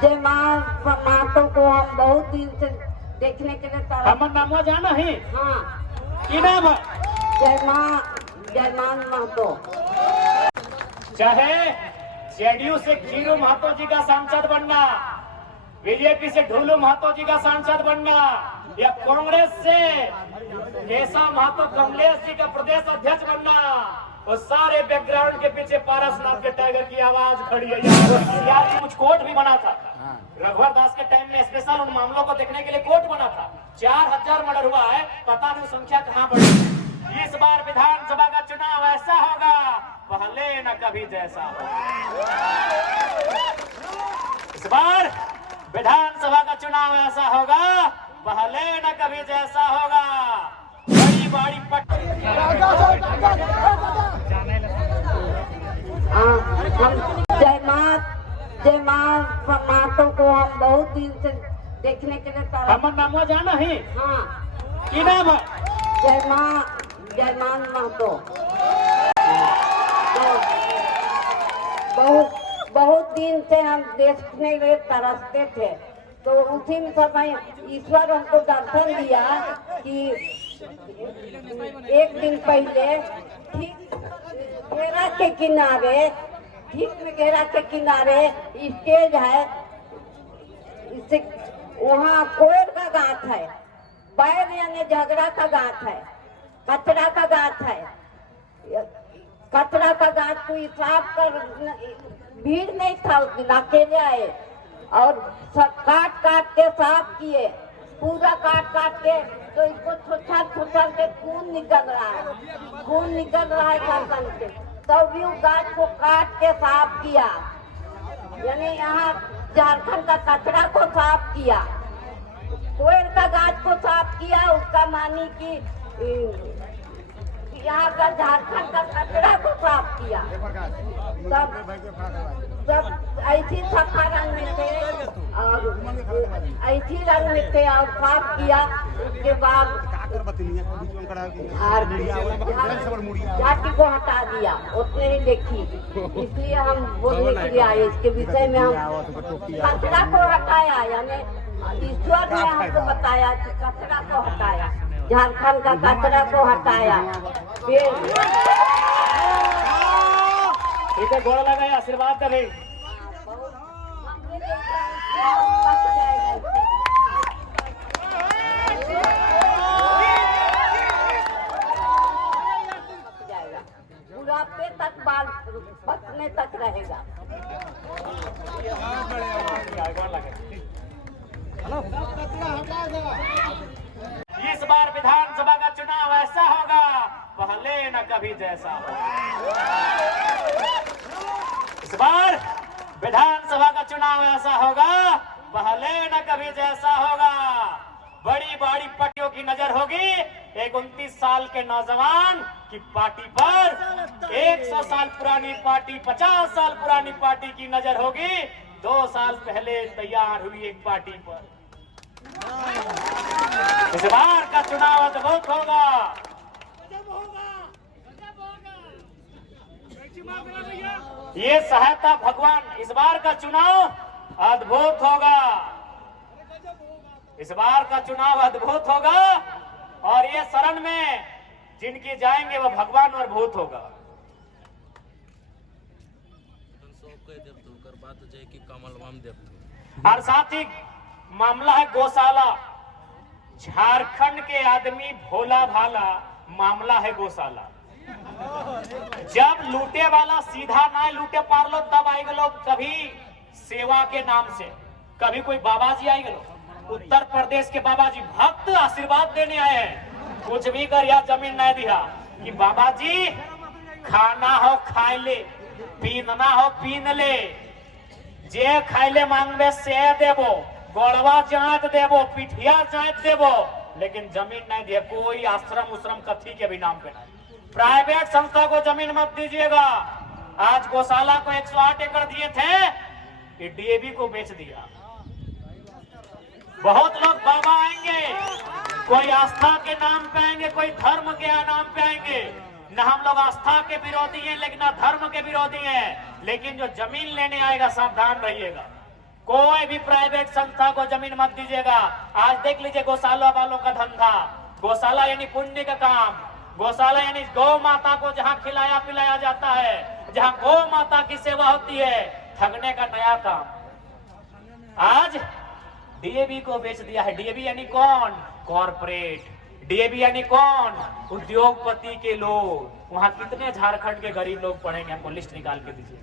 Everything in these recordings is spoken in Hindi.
जय माँ मातो को हम बहुत दिन से देखने के लिए हमर नामवा जाना है। हाँ, की नाम है? जयमान महतो। चाहे जेडीयू से खीरू महतो जी का सांसद बनना, बीजेपी से ढोलू महतो जी का सांसद बनना, या कांग्रेस से केशव महतो कमलेश जी का प्रदेश अध्यक्ष बनना, वो सारे बैकग्राउंड के पीछे पारस नाम के टाइगर की आवाज खड़ी है। यार कुछ कोर्ट भी बना था रघुवर दास के टाइम में, स्पेशल उन मामलों को देखने के लिए कोर्ट बना था। 4000 मर्डर हुआ है, पता नहीं संख्या कहाँ बढ़ी। इस बार विधानसभा का चुनाव ऐसा होगा, पहले न कभी जैसा होगा। इस बार विधानसभा का चुनाव ऐसा होगा, पहले न कभी जैसा होगा। बड़ी बड़ी जय माँ मातो को हम बहुत दिन से देखने के लिए हमर नामवा जाना है। हाँ, की नाम है? जयमान महतो। बहुत दिन से हम देखने के लिए तरसते थे, तो उसी में समय ईश्वर हमको दर्शन दिया कि एक दिन पहले ठीक घेरा के किनारे स्टेज है, इससे वहाँ कोयल का गात है, बैर यानी झगड़ा का गात है, कचरा का गात है। कचरा का गात कोई साफ कर, भीड़ नहीं था उस दिन, अकेले आए और काट के साफ किए, पूरा काट के, तो इसको छुछार के खून निकल रहा है गर्दन से, तब भी उस गाछ को काट के साफ किया। यानी यहाँ झारखंड का कचरा को साफ किया, कोयल का गाछ को साफ किया। उसका मानी कि यहाँ का झारखंड का कचरा को साफ किया। सब ऐसी सफा रंग में थे और ऐसी रंग में थे और साफ किया। उसके बाद जाति को हटा दिया, उतने ही देखी। इसलिए हम बोलने के लिए आए इसके विषय में। हम कचरा को हटाया, यानी ईश्वर ने हमको बताया कि कचरा को हटाया, झारखंड का कचरा को हटाया। ठीक है, गोड़ लगाए, आशीर्वाद दे। बुढ़ापे तक बाल बचने तक रहेगा। इस बार विधानसभा का चुनाव ऐसा होगा, पहले न कभी जैसा होगा। इस बार विधानसभा का चुनाव ऐसा होगा, पहले न कभी जैसा होगा। बड़ी बड़ी पार्टियों की नजर होगी। एक 29 साल के नौजवान की पार्टी पर 100 साल पुरानी पार्टी, 50 साल पुरानी पार्टी की नजर होगी। 2 साल पहले तैयार हुई एक पार्टी पर। इस बार का चुनाव अद्भुत होगा। ये सहायता भगवान, इस बार का चुनाव अद्भुत होगा। इस बार का चुनाव अद्भुत होगा और ये शरण में जिनकी जाएंगे वो भगवान और भूत होगा। और साथ ही मामला है गौशाला। झारखंड के आदमी भोला भाला, मामला है गौशाला। जब लूटे वाला सीधा ना लूटे पारलो, तब आई गलो कभी सेवा के नाम से, कभी कोई बाबा जी आई गलो। उत्तर प्रदेश के बाबा जी भक्त आशीर्वाद देने आए हैं, कुछ भी कर या जमीन नहीं दिया कि बाबा जी खाना हो खाए ले, पीना हो पीन ले, जे खाइले मांगबे से देवो, गोड़वा जात देवो, पिठिया जात देवो, लेकिन जमीन नहीं दिया। कोई आश्रम उश्रम कथी के भी नाम पे नहीं। प्राइवेट संस्था को जमीन मत दीजिएगा। आज गौशाला को 108 एकड़ दिए थे, डीएवी को बेच दिया। बहुत लोग बाबा आएंगे, कोई आस्था के नाम पे आएंगे, कोई धर्म के नाम पे आएंगे। न हम लोग आस्था के विरोधी हैं, लेकिन न धर्म के विरोधी हैं। लेकिन जो जमीन लेने आएगा सावधान रहिएगा। कोई भी प्राइवेट संस्था को जमीन मत दीजिएगा। आज देख लीजिए गौशाला वालों का धंधा, गौशाला यानी पुण्य का काम, गौशाला यानी गौ माता को जहां खिलाया पिलाया जाता है, जहां गौ माता की सेवा होती है, ठगने का नया काम। आज डीएवी को बेच दिया है। डीएवी यानी कौन? कॉर्पोरेट। डीएवी यानी कौन? उद्योगपति के लोग। वहां कितने झारखंड के गरीब लोग पढ़ेंगे? हमको लिस्ट निकाल के दीजिए।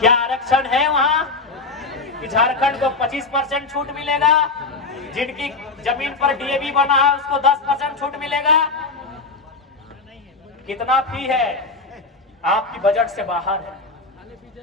क्या आरक्षण है वहां कि झारखंड को 25% छूट मिलेगा? जिनकी जमीन पर डीएवी बना है उसको 10% छूट मिलेगा? कितना फी है? आपकी बजट से बाहर है।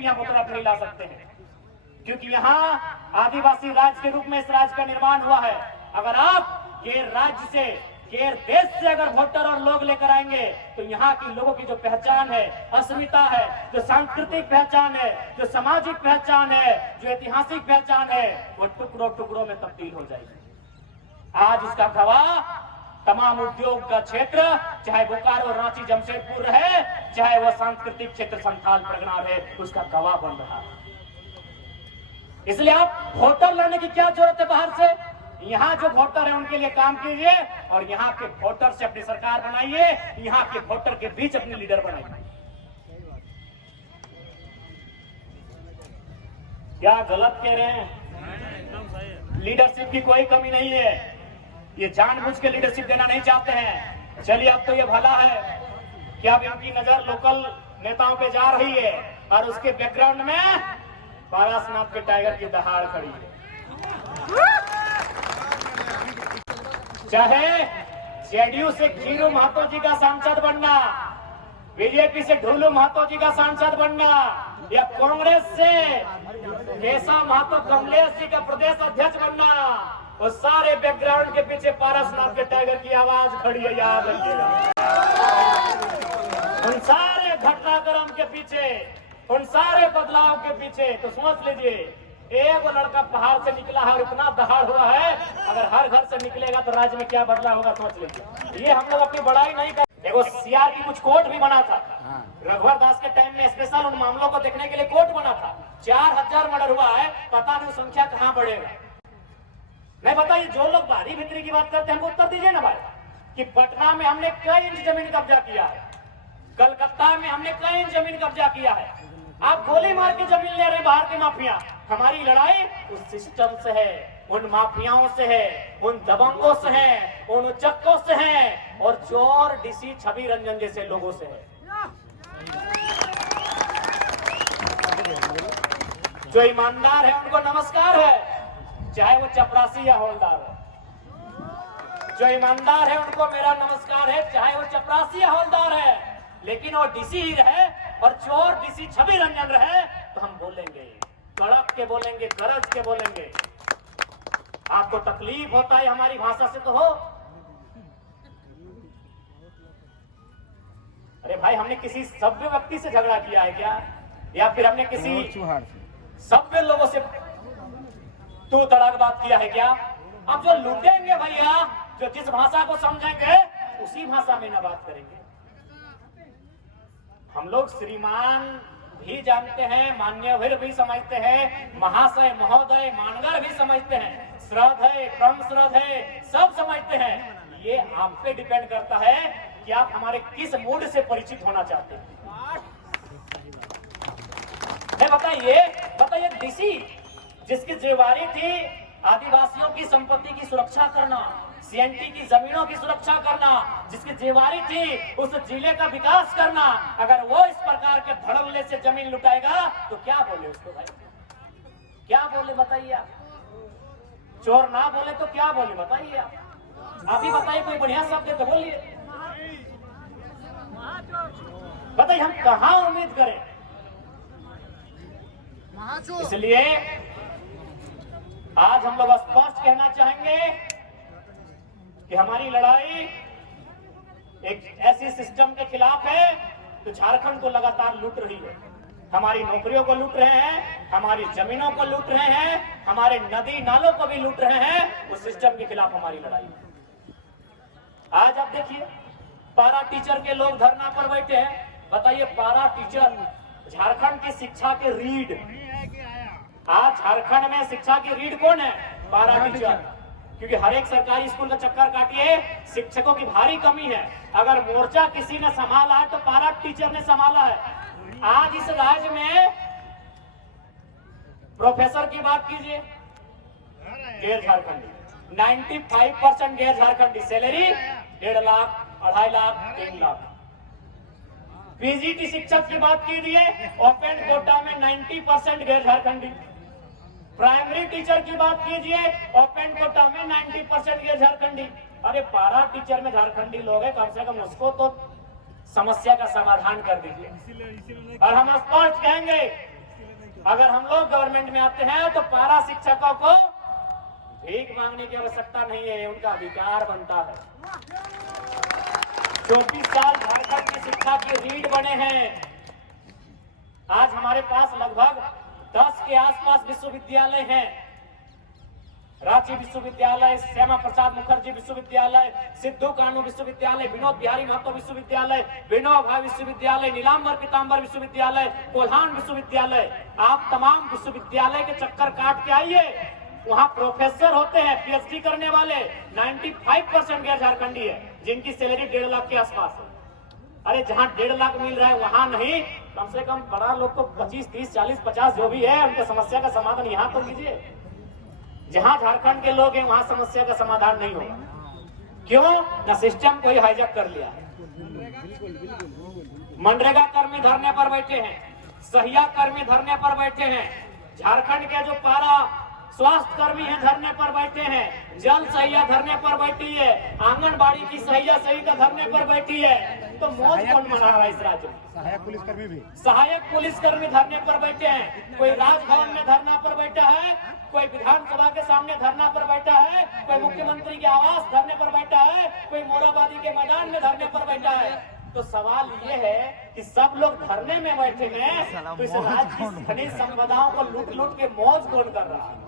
यहाँ उतना नहीं ला सकते हैं क्योंकि यहाँ आदिवासी राज्य के रूप में इस राज्य का निर्माण हुआ है। अगर आप केर राज्य से, केर देश से अगर वोटर और लोग लेकर आएंगे तो यहाँ के लोगों की जो पहचान है, अस्मिता है, जो सांस्कृतिक पहचान है, जो सामाजिक पहचान है, जो ऐतिहासिक पहचान है, वो टुकड़ों टुकड़ों में तब्दील हो जाएगी। आज इसका गवाह तमाम उद्योग का क्षेत्र, चाहे बोकारो, रांची, जमशेदपुर रहे, चाहे वो सांस्कृतिक क्षेत्र संथाल परगना रहे, उसका गवाह बन रहा है। इसलिए आप वोटर लाने की क्या जरूरत है बाहर से? यहाँ जो वोटर है उनके लिए काम कीजिए और यहाँ के वोटर से अपनी सरकार बनाइए, यहाँ के वोटर के बीच अपनी लीडर बनाइए। क्या गलत कह रहे हैं? लीडरशिप की कोई कमी नहीं है। ये जानबूझ के लीडरशिप देना नहीं चाहते हैं। चलिए अब तो ये भला है कि अब इनकी नजर लोकल नेताओं पे जा रही है और उसके बैकग्राउंड में पारसनाथ के टाइगर की दहाड़ खड़ी है। चाहे जेडीयू से खीरू महतो जी का सांसद बनना, बीजेपी से ढोलू महतो जी का सांसद बनना, या कांग्रेस से केशव महतो कमलेश जी का प्रदेश अध्यक्ष बनना, वो सारे बैकग्राउंड के पीछे पारसनाथ के टाइगर की आवाज खड़ी है, याद रखिएगा। उन सारे घटनाक्रम के पीछे, उन सारे बदलाव के पीछे तो सोच लीजिए, एक लड़का पहाड़ से निकला है और इतना दहाड़ हुआ है, अगर हर घर से निकलेगा तो राज्य में क्या बदलाव होगा सोच लीजिए। ये हम लोग अपनी बड़ाई नहीं कर। देखो सीआर की कुछ कोर्ट भी बना था, रघुवर दास के टाइम में स्पेशल उन मामलों को देखने के लिए कोर्ट बना था। 4000 मर्डर हुआ है, पता नहीं संख्या कहाँ बढ़ेगा। नहीं बताइए, जो लोग बाहरी भीतरी की बात करते हैं हमको उत्तर दीजिए ना भाई, कि पटना में हमने कई इंच जमीन कब्जा किया है, कलकत्ता में हमने कई इंच जमीन कब्जा किया है। आप गोली मार के जमीन ले रहे बाहर के माफिया। हमारी लड़ाई उस सिस्टम से है, उन माफियाओं से है, उन दबंगों से है, उन उचक्कों से है और चोर डीसी छवि रंजन जैसे लोगों से है। जो ईमानदार है उनको नमस्कार है, चाहे वो चपरासी या हवलदार है। जो ईमानदार है उनको मेरा नमस्कार है, चाहे वो चपरासी या हवलदार है। लेकिन वो डीसी ही रहे और चोर डीसी छवि रंजन रहे तो हम बोलेंगे, कड़क के बोलेंगे, गरज के बोलेंगे। आपको तकलीफ होता है हमारी भाषा से तो हो। अरे भाई, हमने किसी सभ्य व्यक्ति से झगड़ा किया है क्या? या फिर हमने किसी सभ्य लोगों से तू तड़ाक बात किया है क्या? अब जो लूटेंगे भैया, जो जिस भाषा को समझेंगे उसी भाषा में ना बात करेंगे। हम लोग श्रीमान भी जानते हैं, मान्यवर भी समझते हैं, महाशय महोदय मानगर भी समझते हैं, श्रद्ध है, कम श्रद्ध है, सब समझते हैं। ये आप पे डिपेंड करता है कि आप हमारे किस मूड से परिचित होना चाहते हैं। बताइए डीसी जिसकी जिम्मेदारी थी आदिवासियों की संपत्ति की सुरक्षा करना, सीएनटी की जमीनों की सुरक्षा करना, जिसकी जिम्मेदारी थी उस जिले का विकास करना, अगर वो इस प्रकार के धड़ल्ले से जमीन लुटाएगा तो क्या बोले उसको भाई? क्या बोले बताइए आप? चोर ना बोले तो क्या बोले बताइए आप ही बताइए, कोई बढ़िया शब्द है तो बोलिए। बताइए हम कहाँ उम्मीद करें? इसलिए आज हम लोग स्पष्ट कहना चाहेंगे कि हमारी लड़ाई एक ऐसी सिस्टम के खिलाफ है जो झारखंड को लगातार लूट रही है। हमारी नौकरियों को लूट रहे हैं, हमारी जमीनों को लूट रहे हैं, हमारे नदी नालों को भी लूट रहे हैं। उस सिस्टम के खिलाफ हमारी लड़ाई। आज आप देखिए, पारा टीचर के लोग धरना पर बैठे हैं। बताइए, पारा टीचर झारखंड की शिक्षा के रीढ़ आज झारखंड में शिक्षा की रीढ़ कौन है? पारा टीचर। क्योंकि हर एक सरकारी स्कूल का चक्कर काटिए, शिक्षकों की भारी कमी है। अगर मोर्चा किसी ने संभाला है तो पारा टीचर ने संभाला है। आज इस राज्य में प्रोफेसर की बात कीजिए, गैर झारखंडी 95% गैर झारखंडी, सैलरी 1.5 लाख, 2.5 लाख, 3 लाख। पीजीटी शिक्षक की बात कीजिए, ओपन कोटा में 90% गैर झारखंडी। प्राइमरी टीचर की बात कीजिए, ओपन कोटा में 90% गैर झारखंडी। अरे पारा टीचर में झारखंडी लोग हैं, कम से कम उसको तो समस्या का समाधान कर दीजिए। और हम स्पष्ट कहेंगे, अगर हम लोग गवर्नमेंट में आते हैं तो पारा शिक्षकों को भीख मांगने की आवश्यकता नहीं है, उनका अधिकार बनता है। 24 साल झारखंड की शिक्षा की रीढ़ बने हैं। आज हमारे पास लगभग 10 के आसपास विश्वविद्यालय हैं। रांची विश्वविद्यालय, श्यामा प्रसाद मुखर्जी विश्वविद्यालय, सिद्धू कानू विश्वविद्यालय, विनोद बिहारी महतो विश्वविद्यालय, विनोबा विश्वविद्यालय, नीलांबर पीतांबर विश्वविद्यालय, कोल्हान विश्वविद्यालय। आप तमाम विश्वविद्यालय के चक्कर काट के आइए, वहाँ प्रोफेसर होते हैं पीएचडी करने वाले, 95% गैर झारखंडी है, जिनकी सैलरी 1.5 लाख के आसपास है। अरे जहाँ 1.5 लाख मिल रहा है वहाँ नहीं, कम से कम बड़ा लोग को 25, 30, 40, 50 जो भी है, उनके समस्या का समाधान यहाँ तो कीजिए। जहाँ झारखंड के लोग हैं वहाँ समस्या का समाधान नहीं होगा। क्यों? न सिस्टम कोई हाईजैक कर लिया। मनरेगा कर्मी धरने पर बैठे हैं, सहिया कर्मी धरने पर बैठे हैं, झारखंड के जो पारा स्वास्थ्य कर्मी है धरने पर बैठे हैं, जल सहिया धरने पर बैठी है, आंगनबाड़ी की सहिया सहिया धरने पर बैठी है। तो मौज कौन मना रहा है इस राज्य में? सहायक पुलिसकर्मी धरने पर बैठे हैं। कोई राजभवन में धरना पर बैठा है, कोई विधानसभा के सामने धरना पर बैठा है, कोई मुख्यमंत्री के आवास धरने पर बैठा है, कोई मोराबादी के मैदान में धरने पर बैठा है। तो सवाल ये है कि सब लोग धरने में बैठे हैं, तो इस राज्य की खनिज संपदाओं को लूट लूट के मौज कौन कर रहा है?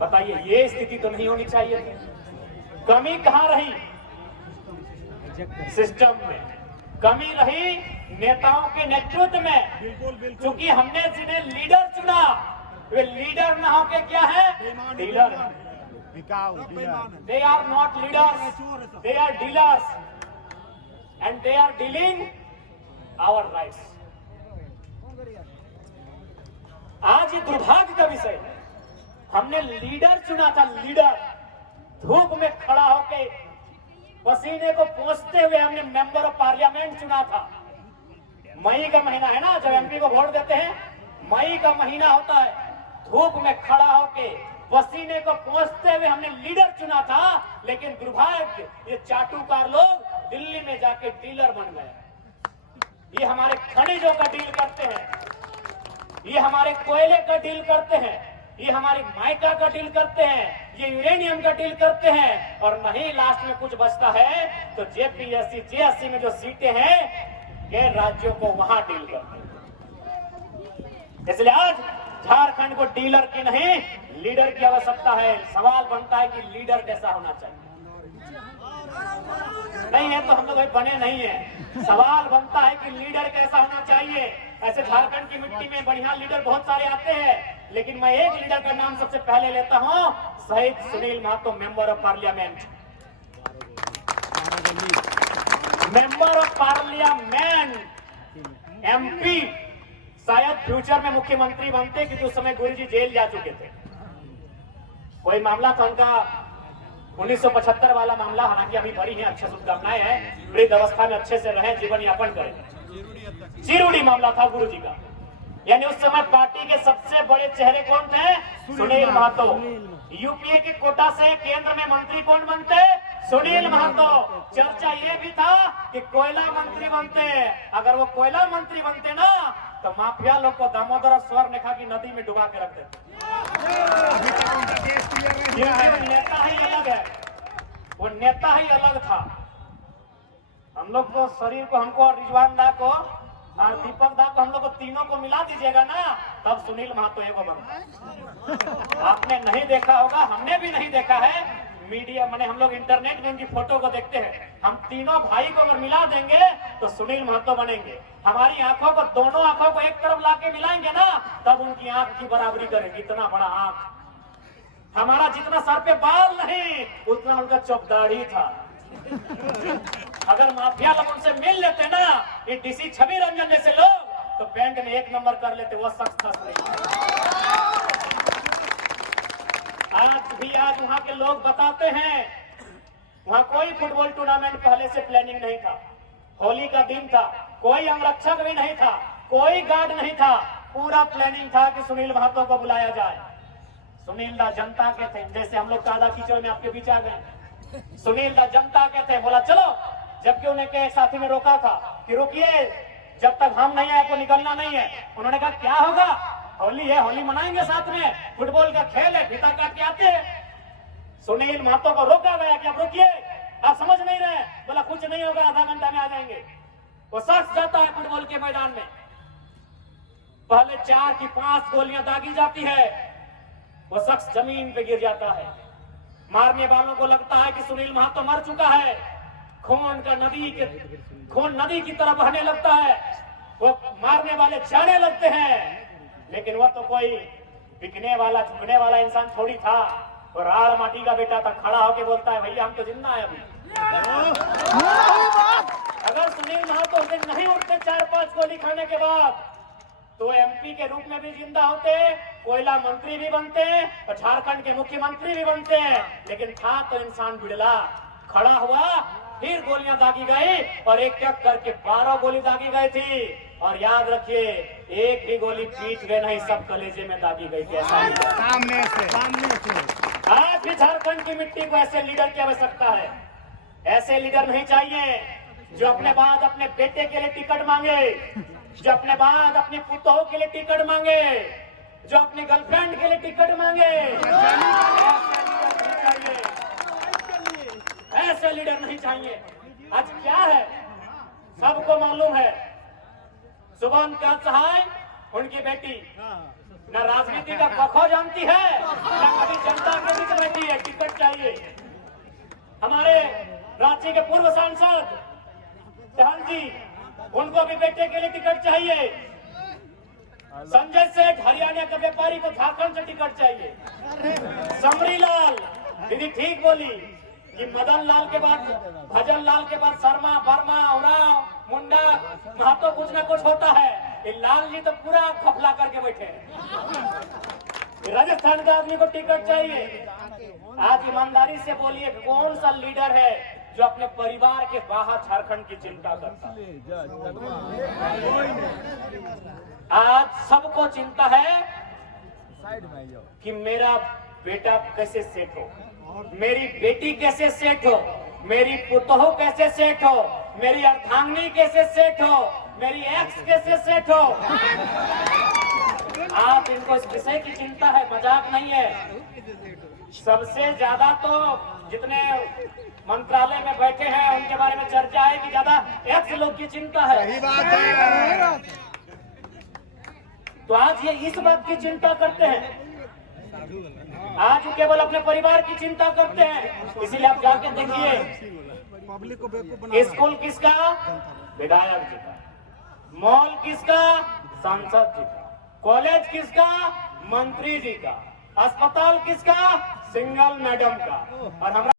बताइए, ये स्थिति तो नहीं होनी चाहिए थी। कमी कहाँ रही? सिस्टम में कमी रही, नेताओं के नेतृत्व में। क्योंकि हमने जिन्हें लीडर चुना, वे लीडर ना होके क्या है? Dealer. They are not leaders, they are dealers, and they are dealing our rights. आज ये दुर्भाग्य का विषय है, हमने लीडर चुना था, लीडर। धूप में खड़ा होके पसीने को पोंछते हुए हमने मेंबर ऑफ पार्लियामेंट चुना था। मई का महीना है ना, जब एमपी को वोट देते हैं, मई का महीना होता है। धूप में खड़ा होके पसीने को पोंछते हुए हमने लीडर चुना था, लेकिन दुर्भाग्य ये चाटुकार लोग दिल्ली में जाके डीलर बन गए। ये हमारे खनिजों का डील करते हैं, ये हमारे कोयले का डील करते हैं, ये हमारी माइका का डील करते हैं, ये यूरेनियम का डील करते हैं, और नहीं लास्ट में कुछ बचता है तो जेपीएससी जेएससी में जो सीटें हैं गैर राज्यों को वहां डील करते हैं। इसलिए आज झारखंड को डीलर की नहीं, लीडर की आवश्यकता है। सवाल बनता है कि लीडर कैसा होना चाहिए। नहीं है तो हम लोग बने नहीं है। सवाल बनता है कि लीडर कैसा होना चाहिए। ऐसे झारखंड की मिट्टी में बढ़िया लीडर बहुत सारे आते हैं, लेकिन मैं एक लीडर का नाम सबसे पहले लेता हूं, शहीद Sunil Mahato, member of parliament. Member of parliament, MP. शायद फ्यूचर में मुख्यमंत्री बनते, क्योंकि उस समय गुरुजी जेल जा चुके थे। कोई मामला था उनका 1975 वाला मामला, हालांकि अभी बड़ी है, अच्छी शुभकामनाएं हैं, वृद्ध अवस्था में अच्छे से रहे, जीवन यापन करें। चिरूडी मामला था गुरुजी का। यानी उस समय पार्टी के सबसे बड़े चेहरे कौन थे? सुनील महतो। यूपीए के कोटा से केंद्र में मंत्री कौन बनते? सुनील महतो। चर्चा ये भी था कि कोयला मंत्री बनते। अगर वो कोयला मंत्री बनते ना, तो माफिया लोग को दामोदर और स्वर्णरेखा की नदी में डुबा के रख देते। नेता ही अलग है, वो नेता ही अलग था। हम लोग को शरीर को, हमको और रिजवान दा को और दीपक दा को, हम लोग को तीनों को मिला दीजिएगा ना, तब सुनील महतो एगो बनता। आपने नहीं देखा होगा, हमने भी नहीं देखा है, मीडिया माने हम लोग इंटरनेट में उनकी फोटो को देखते हैं। हम तीनों भाई को अगर मिला देंगे तो सुनील महतो बनेंगे। हमारी आंखों को, दोनों आंखों को एक तरफ लाके मिलाएंगे ना, तब उनकी आंख की बराबरी करेंगे। इतना बड़ा आंख, हमारा जितना सर पे बाल नहीं उतना उनका चौकदाढ़ी था। अगर माफिया लोग उनसे मिल लेते ना, ये डीसी छवि रंजन जैसे लोग, तो बैंड में 1 नंबर कर लेते। वो शख्स नहीं। आज वहां के लोग बताते हैं, वहां कोई फुटबॉल टूर्नामेंट पहले से प्लानिंग नहीं था। होली का दिन था, कोई अंगरक्षक भी नहीं था, कोई गार्ड नहीं था। पूरा प्लानिंग था कि सुनील महतो को बुलाया जाए। सुनील दा जनता के थे, जैसे हम लोग कादा कीचड़ में आपके बीच आ गए। सुनील दा जनता के थे, बोला चलो। जबकि उन्हें के साथी ने रोका था कि रुकिए, जब तक हम नहीं आए आपको निकलना नहीं है। उन्होंने कहा क्या होगा, होली है, होली मनाएंगे साथ में, फुटबॉल का खेल है, फीता काट के आते हैं। सुनील महतो को रोका गया कि आप रुकिए, आप समझ नहीं रहे। बोला कुछ नहीं होगा, आधा घंटा में आ जाएंगे। वो शख्स जाता है फुटबॉल के मैदान में, पहले 4 की 5 गोलियां दागी जाती है। वो शख्स जमीन पे गिर जाता है। मारने वालों को लगता है कि सुनील महतो मर चुका है। खून नदी की तरह बहने लगता है। वो मारने वाले जाने लगते हैं, लेकिन वह तो कोई बिकने वाला, झुकने वाला इंसान थोड़ी था। वो राड़ माटी का बेटा था, खड़ा होके बोलता है भैया हम तो जिंदा है अभी। अगर सुनील महतो उस दिन नहीं उठते 4-5 गोली खाने के बाद, तो एमपी के रूप में भी जिंदा होते, कोयला मंत्री भी बनते और झारखंड के मुख्यमंत्री भी बनते। लेकिन था तो इंसान बिड़ला, खड़ा हुआ, फिर गोलियां दागी गई और एक एक करके 12 गोली दागी गई थी। और याद रखिए, एक भी गोली पीठ गए नहीं, सब कलेजे में दागी गई थी। सामने से। आज भी झारखंड की मिट्टी को ऐसे लीडर की आवश्यकता है। ऐसे लीडर नहीं चाहिए जो अपने बाद अपने बेटे के लिए टिकट मांगे, जो अपने बाद अपने पुतों के लिए टिकट मांगे, जो अपनी गर्लफ्रेंड के लिए टिकट मांगे। ऐसे लीडर नहीं चाहिए। आज क्या है सबको मालूम है। सुबह का सहाय उनकी बेटी न राजनीति का खो जानती है, न कभी जनता के बीच रहती है। टिकट चाहिए। हमारे रांची के पूर्व सांसद चहल जी, उनको भी बेटे के लिए टिकट चाहिए। संजय सेठ, हरियाणा के व्यापारी को झारखंड से टिकट चाहिए। समरी लाल दीदी ठीक बोली कि मदन लाल के बाद, भजन लाल के बाद शर्मा, वर्मा, उराव, मुंडा, महतो कुछ ना कुछ होता है। ये लाल जी तो पूरा खपला करके बैठे हैं। राजस्थान के आदमी को टिकट चाहिए। आज ईमानदारी से बोलिए, कौन सा लीडर है जो अपने परिवार के बाहर झारखंड की चिंता करता है? आज सबको चिंता है कि मेरा बेटा कैसे सेट हो, मेरी बेटी कैसे सेट हो, मेरी पुतोह कैसे सेट हो, मेरी अर्धांगिनी कैसे सेट हो, मेरी एक्स कैसे सेट हो। आप इनको इस विषय की चिंता है, मजाक नहीं है। सबसे ज्यादा तो जितने मंत्रालय में बैठे हैं उनके बारे में चर्चा है कि ज्यादा एक्स लोग की चिंता है। सही बात है। तो आज ये इस बात की चिंता करते हैं, आज केवल अपने परिवार की चिंता करते हैं। इसीलिए आप जाके देखिए, स्कूल किसका? विधायक जी का। मॉल किसका? सांसद जी का। कॉलेज किसका? मंत्री जी का। अस्पताल किसका? सिंगल मैडम का। और हमारा